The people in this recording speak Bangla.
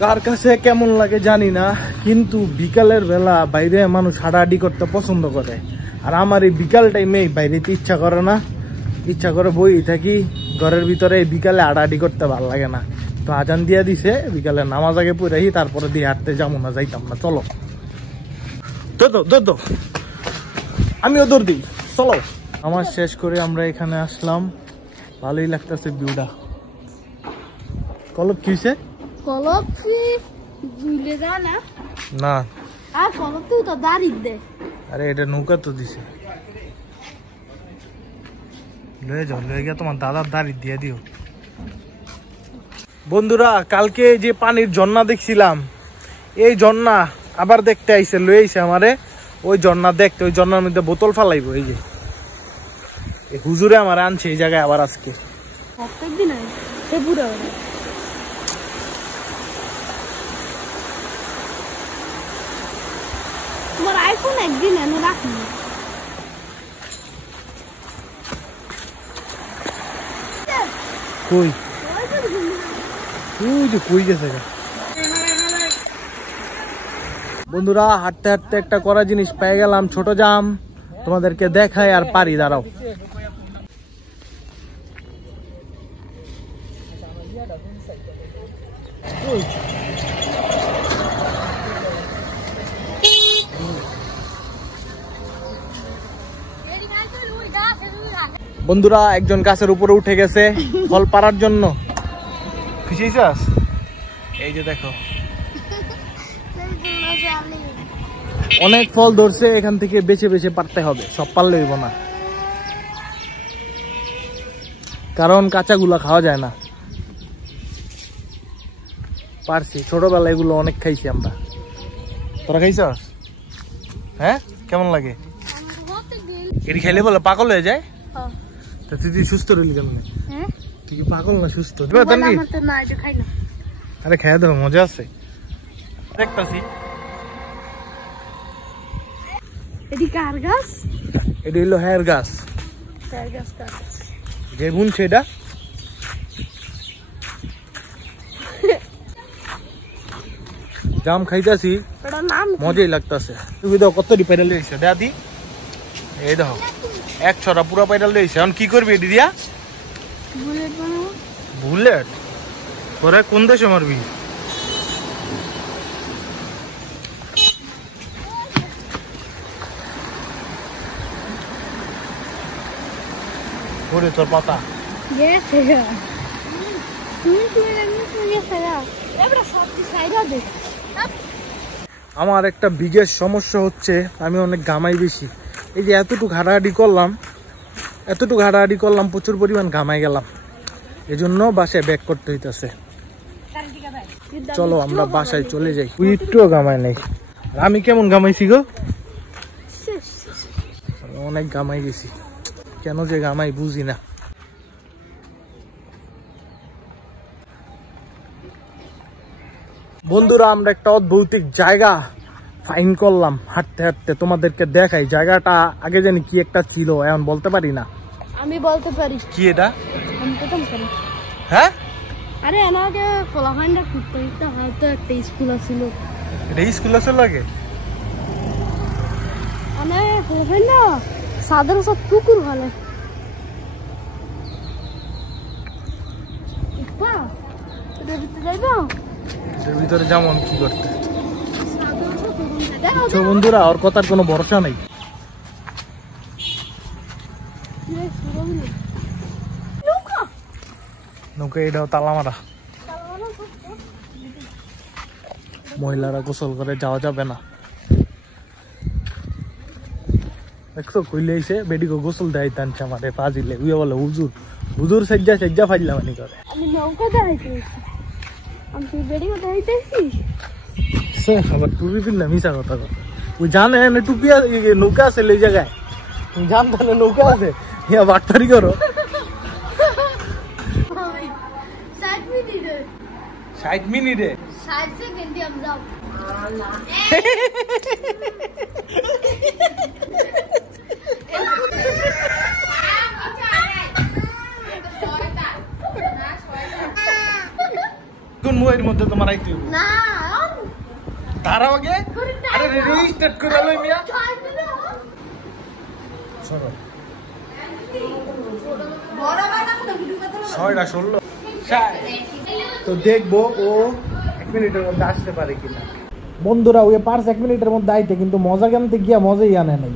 কার কাছে কেমন লাগে জানি না, কিন্তু বিকালের বেলা বাইরে মানুষ হাঁটাহাঁটি করতে পছন্দ করে। আর আমার এই বিকাল টাইমে বাইরেতে ইচ্ছা করে না, ইচ্ছা করে বই থাকি ঘরের ভিতরে। বিকালে হাঁটাহাঁটি করতে ভালো লাগে না। তো আজান দিয়ে দিছে, বিকালে নামাজ আগে পড়াই, তারপরে দিয়ে হাঁটতে যাবো না, যাইতাম না। চলো তো আমিও দৌড় দিই, চলো। আমার শেষ করে আমরা এখানে আসলাম, ভালোই লাগতেছে ভিউটা। কলপ কিছে কলপ কি ঝুলে যায় না? না, আর কলপ তো দাঁড়ি দে। আরে এটা নৌকা তো দিছে, লয়ে যাও, লয়ে গিয়ে তোমার দাদার দাড়ি দিয়ে দিও। বন্ধুরা, কালকে যে পানির ঝর্ণা দেখছিলাম, এই ঝর্ণা আবার দেখতে আইছে, লয়ে আইছে আমারে ওই ঝর্ণা দেখতে। ওই ঝর্ণার মধ্যে বোতল ফালাইবো। এই যে হুজুরে আমার আনছে এই জায়গায় আবার আজকে। প্রত্যেকদিন আসে পুরো। তোমার আইফোন একদিন এনে রাখি। কই ওই যে কই গেছে। বন্ধুরা, হাঁটতে হাঁটতে একটা করা জিনিস পেয়ে গেলাম, ছোট জাম। তোমাদেরকে দেখাই আর পারি, দাঁড়াও। বন্ধুরা, একজন গাছের উপরে উঠে গেছে ফল পাড়ার জন্য। খুশি হইছাস? এই যে দেখো, অনেক ফল ধরছে। এখান থেকে বেছে বেছে পারতে হবে, সব পারলে হইব না, কারণ কাঁচাগুলা খাওয়া যায় না। পারছি, ছোটবেলায় এগুলো অনেক খাইছি আমরা। তোরা খাইছস? হ্যাঁ, কেমন লাগে? এটি খাইলে বলে পাগল হয়ে যায়। তুই সুস্থ রইলি কেমন? তুই কি পাগল না সুস্থ? আরে খাইয়া দেবো, মজা আছে। দেখতাছি এটি কার গাছ? এটি হলো হেয়ার গাছ। যে গুণ সেটা জাম খাইতাছি, মজাই লাগতাছে। তুমি দেখো কত পাইরাল হয়েছে, দাদি। এই দেখো এক ছড়া পুরা পাইরাল হয়েছে। এখন কি করবি এটি দিয়া? বুলেট পরে কোন দেশে মারবি? ওরে তোর পাতা আমার একটা বিশেষ সমস্যা হচ্ছে, আমি অনেক ঘামাই বেশি। এই যে এতটুকু হাঁটাহাঁটি করলাম, প্রচুর পরিমাণ ঘামাই গেলাম। এজন্য বাসায় ব্যাক করতে হইতেছে। চলো আমরা বাসায় চলে যাই। তুই একটুও ঘামাই নাই। আমি কেমন ঘামাইছি গো? অনেক ঘামাই গেছি, কেন যে ঘামাই বুঝি না। বন্ধুরা, আমরা একটা অদ্ভুত জায়গা ফাইন করলাম হাঁটতে হাঁটতে। তোমাদেরকে দেখাই জায়গাটা। আগে জানি কি একটা ছিল, এখন বলতে পারি না। আমি বলতে পারি কি এটা। আমি প্রথম করি। হ্যাঁ, আরে এনাকে ফলাফাইন্ডা করতে দিতে হয়তো একটা স্কুল ছিল। এটা স্কুল আছে লাগে? মানে ফলাফাইন্ডা সাধারণ সব পুকুর ভালো। এর ভিতরে যেমন কি করতে বন্ধুরা, ওর কথার কোনো ভরসা নেই। নৌকা এটাও তালা মারা। মহিলারা গোসল করে যাওয়া যাবে না। দেখছো কইলে এসে বেডিকে গোসল দেয় টানছে আমাদের ফাজিলে। উইয়া বলে হুজুর, হুজুর সজ্জা ফাজলা মানি করে। আমি নৌকা দেখাইতেছি, আমি তুই বেডি কথা দেখাইতেছি। আবার টুপি পিনলাম, মিশা কথা কথা। ওই জানে না টুপি নৌকা আছে এই জায়গায়, জানতো না নৌকা আছে। ইয়া বাটপারি করো। 60 মিনিটে 60 সেকেন্ডে আমি যাব। শুনবো এর মধ্যে তোমার আইতে হইব না দাঁড়াও আগে আরে রেডি স্টার্ট করে লই মিয়া চলো 6:16 তো দেখবো ও 1 মিনিটের মধ্যে আসতে পারে কিনা বন্ধুরা ওই পার্স 1 মিনিটের মধ্যে আইতে কিন্তু মজা কেমতে গিয়া মজাই আনে নাই